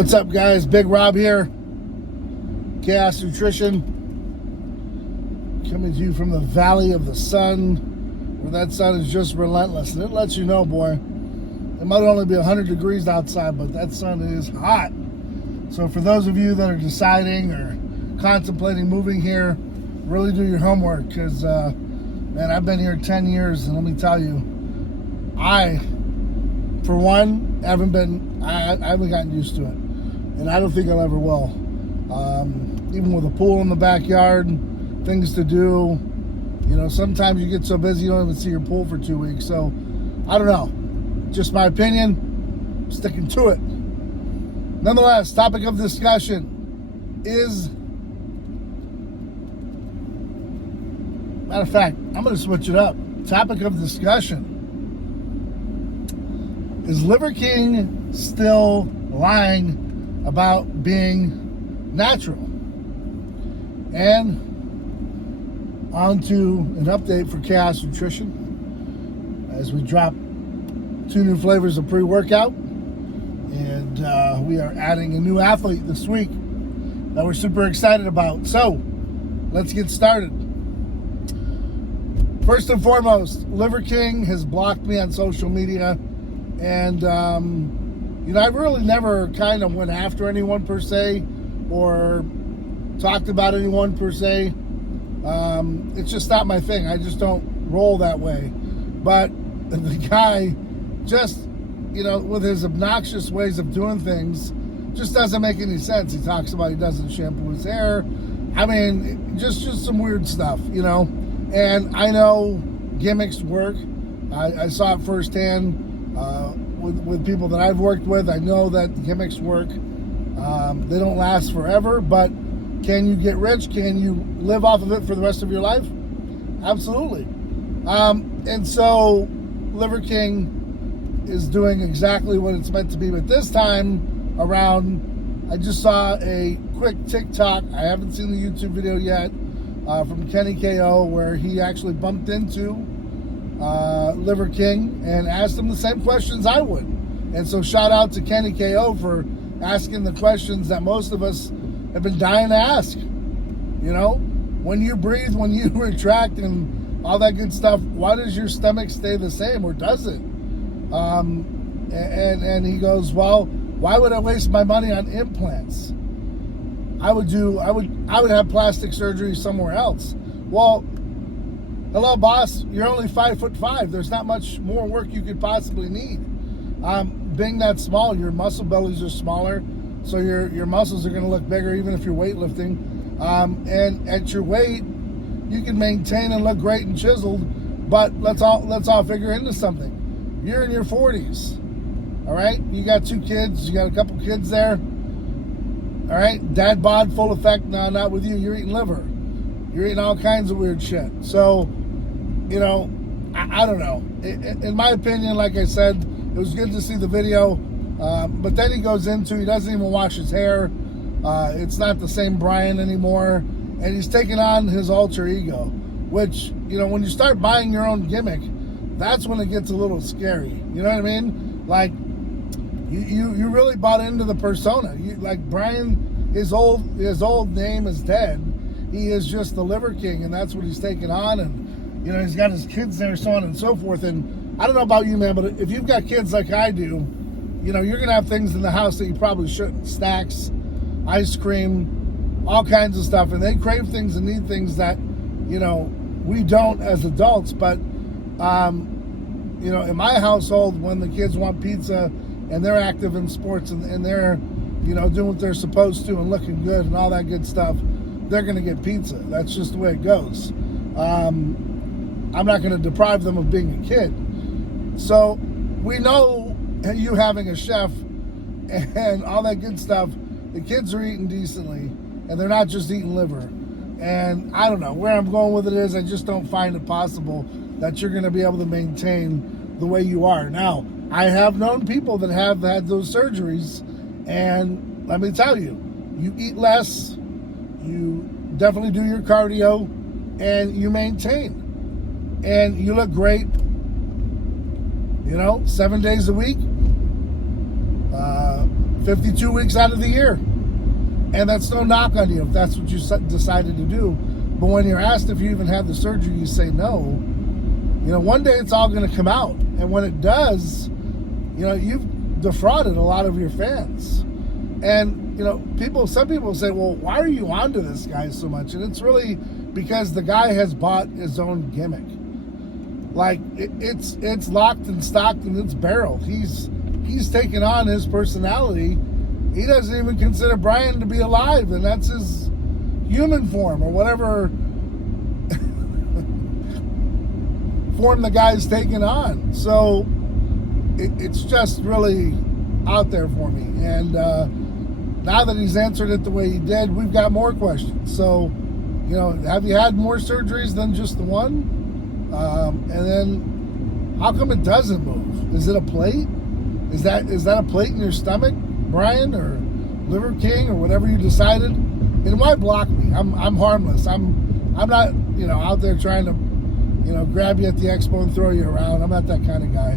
What's up, guys? Big Rob here. Chaos Nutrition. Coming to you from the Valley of the Sun, where that sun is just relentless. And it lets you know, boy, it might only be 100 degrees outside, but that sun is hot. So for those of you that are deciding or contemplating moving here, really do your homework, because, man, I've been here 10 years, and let me tell you, I, for one, I haven't gotten used to it. And I don't think I'll ever will. Even with a pool in the backyard, things to do, you know, sometimes you get so busy you don't even see your pool for 2 weeks. So, I don't know. Just my opinion. I'm sticking to it. Nonetheless, topic of discussion is, matter of fact, I'm going to switch it up. Topic of discussion: is Liver King still lying about being natural? And on to an update for Chaos Nutrition as we drop 2 new flavors of pre-workout, and we are adding a new athlete this week that we're super excited about. So let's get started. First and foremost, Liver King has blocked me on social media, and you know, I really never kind of went after anyone per se, or talked about anyone per se. It's just not my thing. I just don't roll that way. But the guy just, you know, with his obnoxious ways of doing things, just doesn't make any sense. He talks about he doesn't shampoo his hair. I mean, just some weird stuff, you know. And I know gimmicks work. I saw it firsthand. With people that I've worked with, I know that gimmicks work. They don't last forever, but can you get rich? Can you live off of it for the rest of your life? Absolutely. And so Liver King is doing exactly what it's meant to be. But this time around, I just saw a quick TikTok. I haven't seen the YouTube video yet, from Kenny KO, where he actually bumped into Liver King and asked him the same questions I would. And so shout out to Kenny KO for asking the questions that most of us have been dying to ask. You know, when you breathe, when you retract and all that good stuff, why does your stomach stay the same, or does it? And he goes, well, why would I waste my money on implants? I would have plastic surgery somewhere else. Well, hello, boss. You're only 5'5". There's not much more work you could possibly need. Being that small, your muscle bellies are smaller, so your muscles are going to look bigger, even if you're weightlifting. And at your weight, you can maintain and look great and chiseled. But let's all figure into something. You're in your 40s, all right? You got 2 kids. You got a couple kids there, all right? Dad bod full effect. No, not with you. You're eating liver. You're eating all kinds of weird shit. So, you know, I don't know. In my opinion, like I said, it was good to see the video. But then he goes into, he doesn't even wash his hair. It's not the same Brian anymore. And he's taking on his alter ego, which, you know, when you start buying your own gimmick, that's when it gets a little scary. You know what I mean? Like, you really bought into the persona. Like Brian, his old name is dead. He is just the Liver King, and that's what he's taking on. And, you know, he's got his kids there, so on and so forth. And I don't know about you, man, but if you've got kids like I do, you know, you're going to have things in the house that you probably shouldn't. Snacks, ice cream, all kinds of stuff. And they crave things and need things that, you know, we don't as adults. But, you know, in my household, when the kids want pizza and they're active in sports and they're, you know, doing what they're supposed to and looking good and all that good stuff, they're going to get pizza. That's just the way it goes. I'm not going to deprive them of being a kid. So we know you having a chef and all that good stuff, the kids are eating decently, and they're not just eating liver. And I don't know where I'm going with it is, I just don't find it possible that you're going to be able to maintain the way you are. Now, I have known people that have had those surgeries, and let me tell you, you eat less, you definitely do your cardio, and you maintain. And you look great, you know, 7 days a week, 52 weeks out of the year. And that's no knock on you if that's what you decided to do. But when you're asked if you even have the surgery, you say no. You know, one day it's all going to come out. And when it does, you know, you've defrauded a lot of your fans. And, you know, some people say, well, why are you onto this guy so much? And it's really because the guy has bought his own gimmick. Like, it's locked and stocked and it's barreled. He's taken on his personality. He doesn't even consider Bryan to be alive, and that's his human form or whatever form the guy's taken on. So it's just really out there for me. And now that he's answered it the way he did, we've got more questions. So, you know, have you had more surgeries than just the one? And then how come it doesn't move? Is it a plate? Is that a plate in your stomach, Bryan, or Liver King, or whatever you decided? And why block me? I'm harmless. I'm not, you know, out there trying to, you know, grab you at the expo and throw you around. I'm not that kind of guy.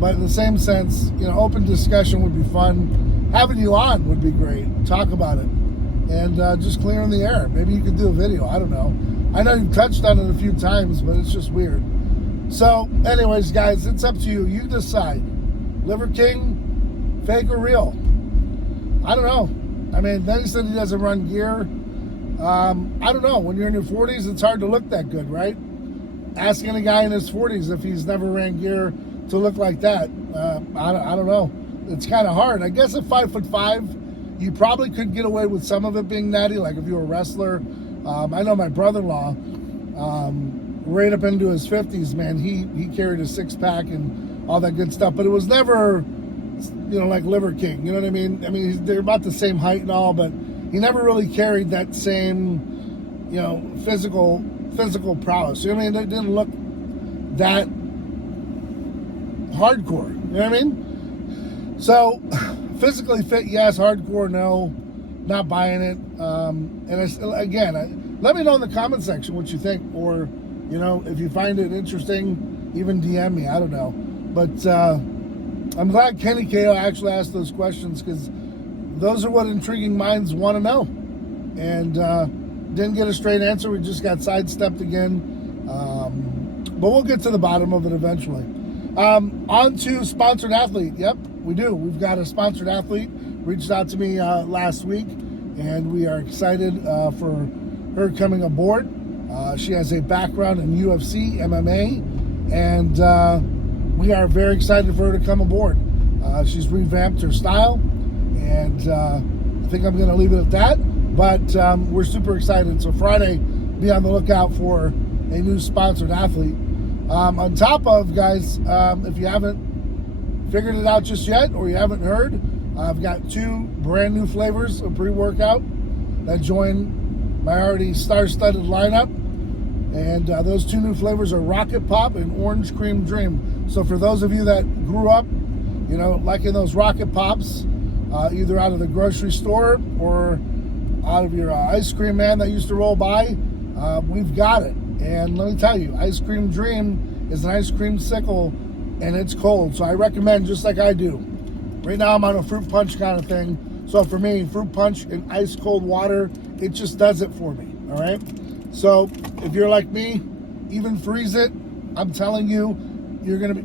But in the same sense, you know, open discussion would be fun. Having you on would be great. Talk about it. And just clearing the air. Maybe you could do a video. I don't know. I know you've touched on it a few times, but it's just weird. So, anyways, guys, it's up to you. You decide. Liver King, fake or real? I don't know. I mean, then he said he doesn't run gear. I don't know. When you're in your 40s, it's hard to look that good, right? Asking a guy in his 40s if he's never ran gear to look like that. I don't know. It's kind of hard. I guess at 5'5", you probably could get away with some of it being natty, like if you were a wrestler. I know my brother-in-law, right up into his 50s, man, he carried a six-pack and all that good stuff, but it was never, you know, like Liver King, you know what I mean? I mean, they're about the same height and all, but he never really carried that same, you know, physical prowess. You know what I mean? It didn't look that hardcore, you know what I mean? So, physically fit, yes. Hardcore, no. Not buying it. And again, let me know in the comment section what you think, or, you know, if you find it interesting, even DM me. I don't know. But I'm glad Kenny KO actually asked those questions, because those are what intriguing minds want to know. And didn't get a straight answer. We just got sidestepped again. But we'll get to the bottom of it eventually. On to sponsored athlete. Yep, we do. We've got a sponsored athlete. Reached out to me last week, and we are excited for her coming aboard. She has a background in UFC, MMA, and we are very excited for her to come aboard. She's revamped her style, and I think I'm going to leave it at that. But we're super excited. So Friday, be on the lookout for a new sponsored athlete. On top of, guys, if you haven't figured it out just yet, or you haven't heard, I've got 2 brand new flavors of pre-workout that join my already star-studded lineup. And those 2 new flavors are Rocket Pop and Orange Cream Dream. So for those of you that grew up, you know, liking those Rocket Pops, either out of the grocery store or out of your ice cream man that used to roll by, we've got it. And let me tell you, Ice Cream Dream is an ice cream sickle, and it's cold. So I recommend, just like I do. Right now I'm on a fruit punch kind of thing. So for me, fruit punch in ice cold water, it just does it for me, all right? So if you're like me, even freeze it, I'm telling you, you're gonna be,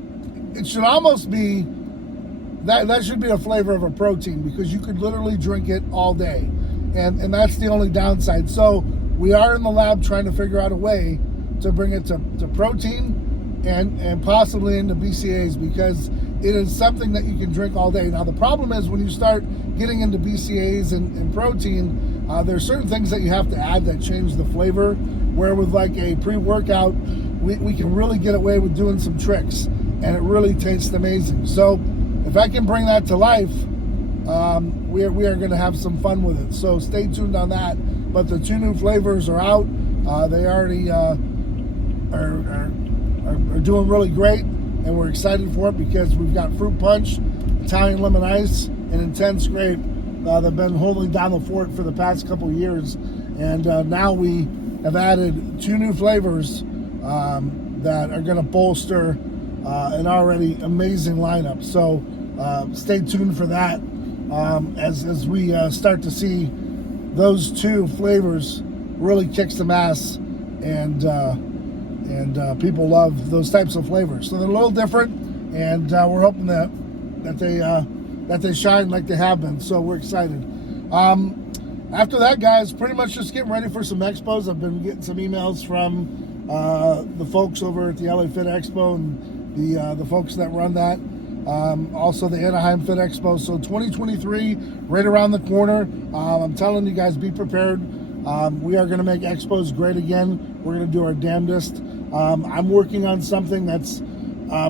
it should almost be, that should be a flavor of a protein, because you could literally drink it all day. And that's the only downside. So we are in the lab trying to figure out a way to bring it to protein and possibly into BCAAs, because it is something that you can drink all day. Now, the problem is when you start getting into BCAAs and protein, there are certain things that you have to add that change the flavor, where with like a pre-workout, we can really get away with doing some tricks, and it really tastes amazing. So if I can bring that to life, we are going to have some fun with it. So stay tuned on that. But the 2 new flavors are out. They already are doing really great, and we're excited for it, because we've got Fruit Punch, Italian Lemon Ice, and Intense Grape. They've been holding down the fort for the past couple of years, and now we have added 2 new flavors that are going to bolster an already amazing lineup. So stay tuned for that. as we start to see those two flavors really kick some ass, and people love those types of flavors. So they're a little different, and we're hoping that they shine like they have been. So we're excited. After that, guys, pretty much just getting ready for some expos. I've been getting some emails from the folks over at the LA Fit Expo and the folks that run that. Also the Anaheim Fit Expo. So 2023, right around the corner. I'm telling you guys, be prepared. We are going to make expos great again. We're going to do our damnedest. I'm working on something that's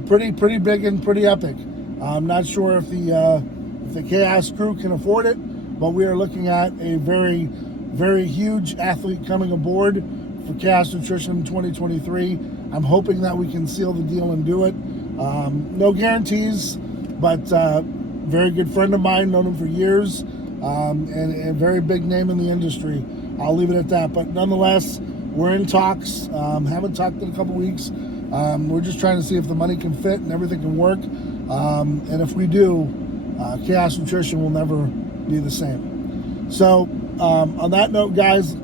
pretty big and pretty epic. I'm not sure if the Chaos crew can afford it, but we are looking at a very, very huge athlete coming aboard for Chaos Nutrition in 2023. I'm hoping that we can seal the deal and do it. No guarantees, but very good friend of mine, known him for years, and a very big name in the industry. I'll leave it at that. But nonetheless, we're in talks. Haven't talked in a couple weeks. We're just trying to see if the money can fit and everything can work. And if we do, Chaos Nutrition will never be the same. So on that note, guys,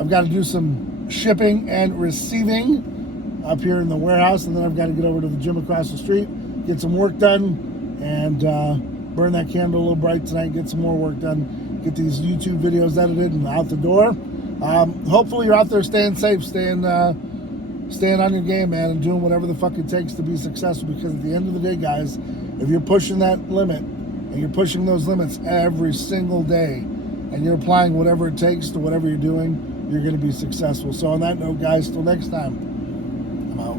I've got to do some shipping and receiving up here in the warehouse, and then I've got to get over to the gym across the street, get some work done, and burn that candle a little bright tonight, get some more work done, get these YouTube videos edited and out the door. Hopefully you're out there staying safe, staying on your game, man, and doing whatever the fuck it takes to be successful, because at the end of the day, guys, if you're pushing that limit and you're pushing those limits every single day and you're applying whatever it takes to whatever you're doing, you're going to be successful. So on that note, guys, till next time, I'm out.